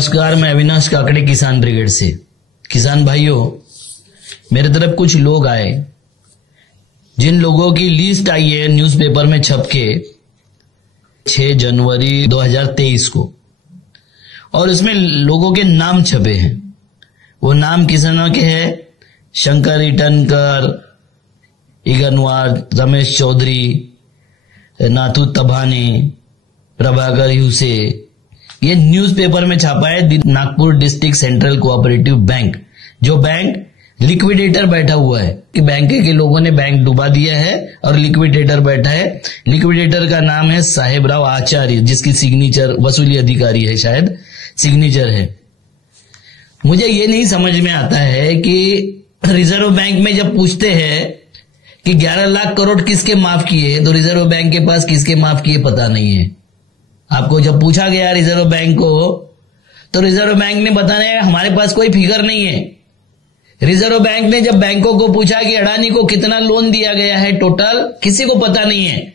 नमस्कार, मैं अविनाश काकड़े किसान ब्रिगेड से। किसान भाइयों, मेरे तरफ कुछ लोग आए जिन लोगों की लिस्ट आई है न्यूज़पेपर में छप के 6 जनवरी 2023 को, और इसमें लोगों के नाम छपे हैं। वो नाम किसानों के हैं: शंकर इटनकर, इगनवार, रमेश चौधरी, नाथू तभाने, प्रभाकर यूसे। ये न्यूज़पेपर में छापा है Nagpur district central cooperative bank, जो बैंक लिक्विडेटर बैठा हुआ है कि बैंक के लोगों ने बैंक डुबा दिया है और लिक्विडेटर बैठा है। लिक्विडेटर का नाम है साहेबराव आचार्य, जिसकी सिग्नेचर वसूली अधिकारी है, शायद सिग्नेचर है। मुझे ये नहीं समझ में आता है कि रिजर्व बैंक में जब पूछते हैं कि 11 लाख करोड़ किसके माफ किए, तो रिजर्व बैंक के पास किसके माफ किए पता नहीं है। आपको जब पूछा गया रिजर्व बैंक को, तो रिजर्व बैंक ने बताया हमारे पास कोई फिगर नहीं है। रिजर्व बैंक ने जब बैंकों को पूछा कि अडानी को कितना लोन दिया गया है टोटल, किसी को पता नहीं है।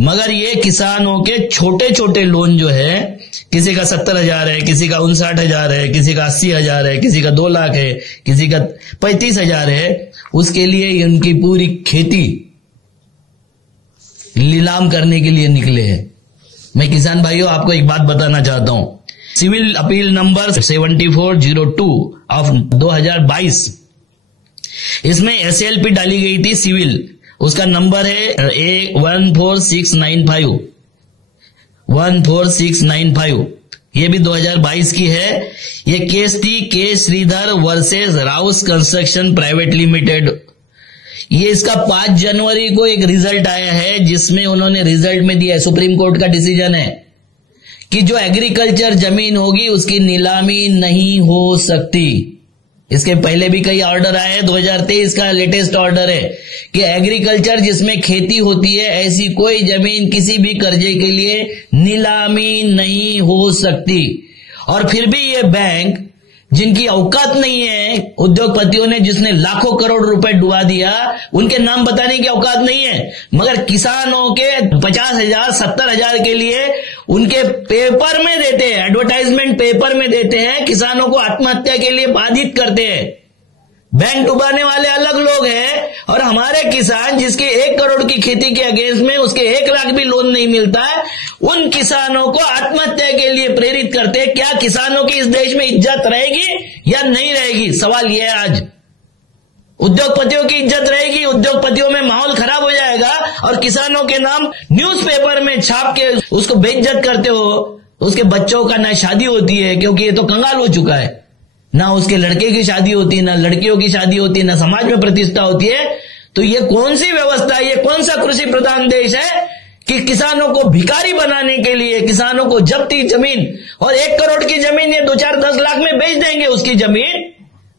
मगर ये किसानों के छोटे छोटे लोन जो है, किसी का 70,000 है, किसी का 59,000 है, किसी का 80,000 है, किसी का 2 लाख है, किसी का 35,000 है, उसके लिए उनकी पूरी खेती नीलाम करने के लिए निकले हैं। मैं किसान भाइयों आपको एक बात बताना चाहता हूं। सिविल अपील नंबर 7402 ऑफ 2022, इसमें SLP डाली गई थी सिविल, उसका नंबर है A14695 14695। ये भी 2022 की है। ये केस थी के श्रीधर वर्सेस राउस कंस्ट्रक्शन प्राइवेट लिमिटेड। ये इसका 5 जनवरी को एक रिजल्ट आया है, जिसमें उन्होंने रिजल्ट में दिया है, सुप्रीम कोर्ट का डिसीजन है कि जो एग्रीकल्चर जमीन होगी उसकी नीलामी नहीं हो सकती। इसके पहले भी कई ऑर्डर आए हैं, 2023 का लेटेस्ट ऑर्डर है कि एग्रीकल्चर जिसमें खेती होती है, ऐसी कोई जमीन किसी भी कर्जे के लिए नीलामी नहीं हो सकती। और फिर भी ये बैंक, जिनकी औकात नहीं है, उद्योगपतियों ने जिसने लाखों करोड़ रुपए डुबा दिया, उनके नाम बताने की औकात नहीं है, मगर किसानों के 50,000 70,000 के लिए उनके पेपर में देते हैं, एडवर्टाइजमेंट पेपर में देते हैं, किसानों को आत्महत्या के लिए बाधित करते हैं। बैंक डुबाने वाले अलग लोग हैं, और हमारे किसान जिसके 1 करोड़ की खेती के अगेंस्ट में उसके 1 लाख भी लोन नहीं मिलता है, उन किसानों को आत्महत्या के लिए प्रेरित करते हैं। क्या किसानों की इस देश में इज्जत रहेगी या नहीं रहेगी? सवाल यह है आज। उद्योगपतियों की इज्जत रहेगी, उद्योगपतियों में माहौल खराब हो जाएगा, और किसानों के नाम न्यूज़पेपर में छाप के उसको बेइज्जत करते हो। उसके बच्चों का ना शादी होती है, क्योंकि ये तो कंगाल हो चुका है, ना उसके लड़के की शादी होती है, ना लड़कियों की शादी होती है, ना समाज में प्रतिष्ठा होती है। तो ये कौन सी व्यवस्था है? ये कौन सा कृषि प्रधान देश है कि किसानों को भिखारी बनाने के लिए, किसानों को जब्ती जमीन, और 1 करोड़ की जमीन ये 2, 4, 10 लाख में बेच देंगे उसकी जमीन।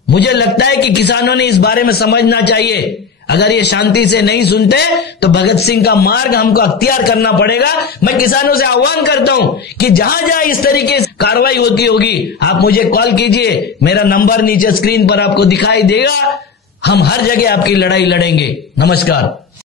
मुझे लगता है कि किसानों ने इस बारे में समझना चाहिए। अगर ये शांति से नहीं सुनते तो भगत सिंह का मार्ग हमको अख्तियार करना पड़ेगा। मैं किसानों से आह्वान करता हूं कि जहां जहां इस तरीके से कार्रवाई होती होगी, आप मुझे कॉल कीजिए। मेरा नंबर नीचे स्क्रीन पर आपको दिखाई देगा। हम हर जगह आपकी लड़ाई लड़ेंगे। नमस्कार।